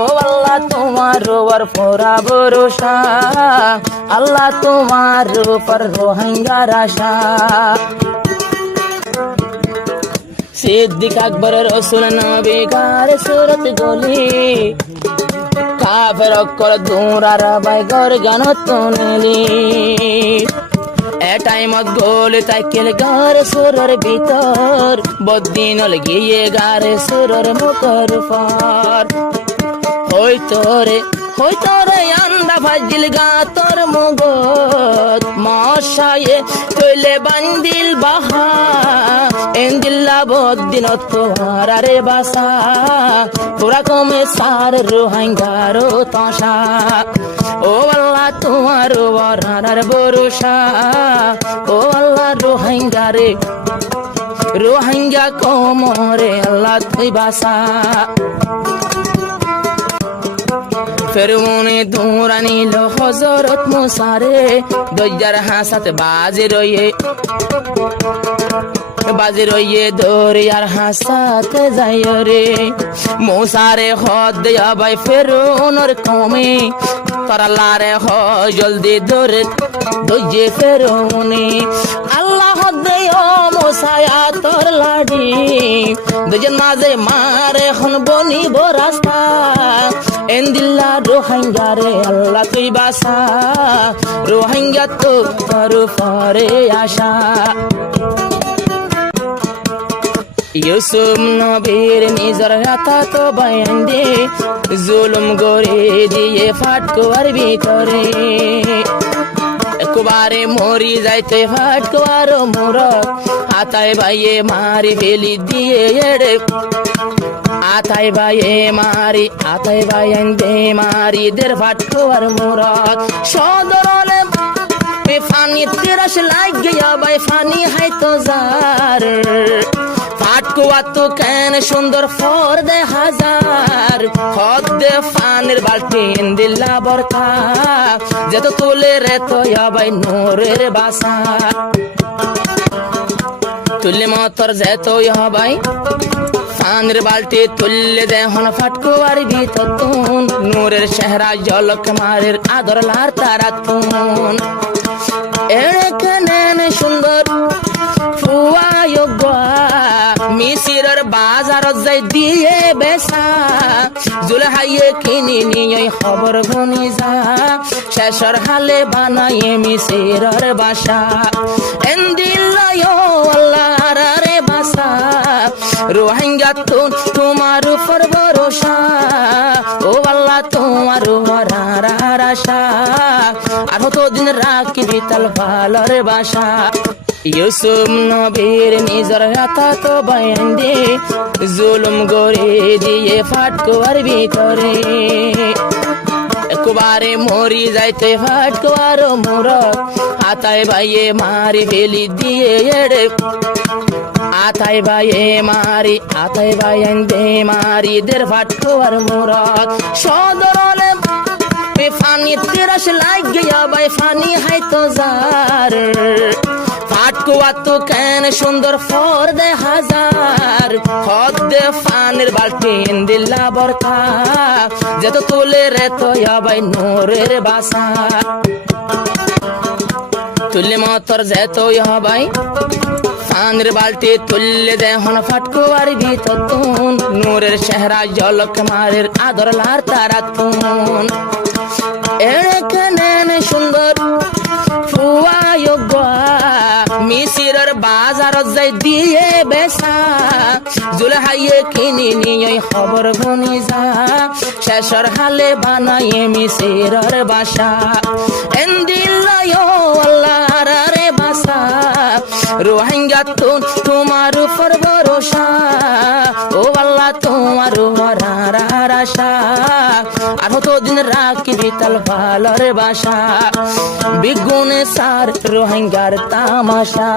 ও আল্লাহ তোমার ওর ফোরা ভরসা, আল্লাহ তোমার উপর রোহিঙ্গার আশা। সিদ্দিক আকবর রসুল নবী গার সুরত গলি, কাফের অকল দূরার বাইগর গান তুনলি। এ টাইমত গোল তাইকেল গার সুরের ভিতর, বদিনল গিয়ে গার সুরের মুখর পর। হইতো রে আন্দা ভাজিল গা তোর মগত, মশায়ে তৈলে বান্দিল বাহা, এন্দিল্লা বদিনত তোমার রে বাসা, তোরা কমে সার রোহিঙ্গার তসা। ও আল্লাহ তোমার ওরানার ভরসা, ও আল্লাহ রোহিঙ্গা কোমরে আল্লাহ তুই বাসা। ফেরউনে দৌড়া নিল হযরত মুসারে, দজ্জার হাসাতে বাজে রইয়ে দরিয়ার হাসাতে যাই রে। মুসারে হদ দেয়া ভাই ফেরউনের কমে, তরালারে হ জলদি ধরে দজ্জে ফেরউনে। আল্লাহ দেয়া মুসায়া তোর লাডি, দুজন মাঝে মারে হন বনিব রাস্তা, এন্দিল্লা রোহিঙ্গা রে আল্লাহ তুই বাসা, রোহিঙ্গা তো তোর পরে আশা। ইউসুফ নবীর নিজর রাতা তো বাইন্দে, জুলুম গরে দিয়ে ফাটকুয়ার ভিতরে, একবারে মরি যাইতে ফাটকুয়ার মোরক, আতায় ভাইয়ে মারি ফেলি দিয়ে এড়ে, আতাই ভাইয়ে মারি দের ফাটকুয়ার মোরক। সদরলে ফানি তেরাস লাগ গিয়া ভাই ফানি হাইতো যার, ফাটকুয়া তো কেন সুন্দর ফর দে হাজার, হদ দে ফানের বাল্টিন দিল্লা বরকা, যেত তুলে রে তো ভাই নোরের বাসা। তুলে মতর যেত ভাই ফানের বাল্টি তুললে দেহন ফাটকুয়ার ভিতর তুন, নূরের চেহারা জলক মারের আদর লার তারা তুন। এখানে সুন্দর ফুয়ায়োগ্য মিশিরের বাজার যাই দিয়ে বেসা, জুলহাইয়ে কিনি নিয়ে খবর গুনি যা, শেষর হালে বানাইয়ে মিশিরের বাসা, এন্দিল্লায় আল্লাহর রে বাসা, রোহিঙ্গা তো তোমার উপর ভরসা, ও আল্লাহ তোমার ওরার আশা, আর তো দিন রাখবি তাল ভালোর বাসা। ইউসুফ নবীর নিজর রাতা তো বাইন্দে, জুলুম গরে দিয়ে ফাটকুয়ার ভিতরে, একবারে মরি যাইতে ফাটকুয়ার মোরক, আতায় ভাইয়ে মারি ফেলি দিয়ে এড়ে, আতাই ভাইয়ে মারি দের ফাটকুয়ার মোরক। সদরলে ফানি তেরাস লাগ গিয়া ভাই ফানি হাইতো যার, ফাটকুয়া তো কেন সুন্দর ফর দে হাজার, হদ দে ফানের বাল্টিন দিল্লা বরকা, যেত তুলে রে তো ভাই নোরের বাসা। তুলে মতর যেত ভাই ফানের বাল্টি তুললে দেহন ফাটকুয়ার ভিতর তুন, নূরের চেহারা জলক মারের আদর লার তারা তুন। এখানে সুন্দর ফুয়ায়োগ্য মিশিরের বাজার যাই দিয়ে বেসা, জুলহাইয়ে কিনি নিয়ে খবর গুনি যা, শেষর হালে বানাইয়ে মিশিরের বাসা, এন্দিল্লায় আল্লাহর রে বাসা, রোহিঙ্গা তো তোমার উপর ভরসা, ও আল্লাহ তোমার ওরার আশা, আর তো দিন রাখবি তাল ভালোর বাসা, বিগুনে সার রোহিঙ্গার তামাশা।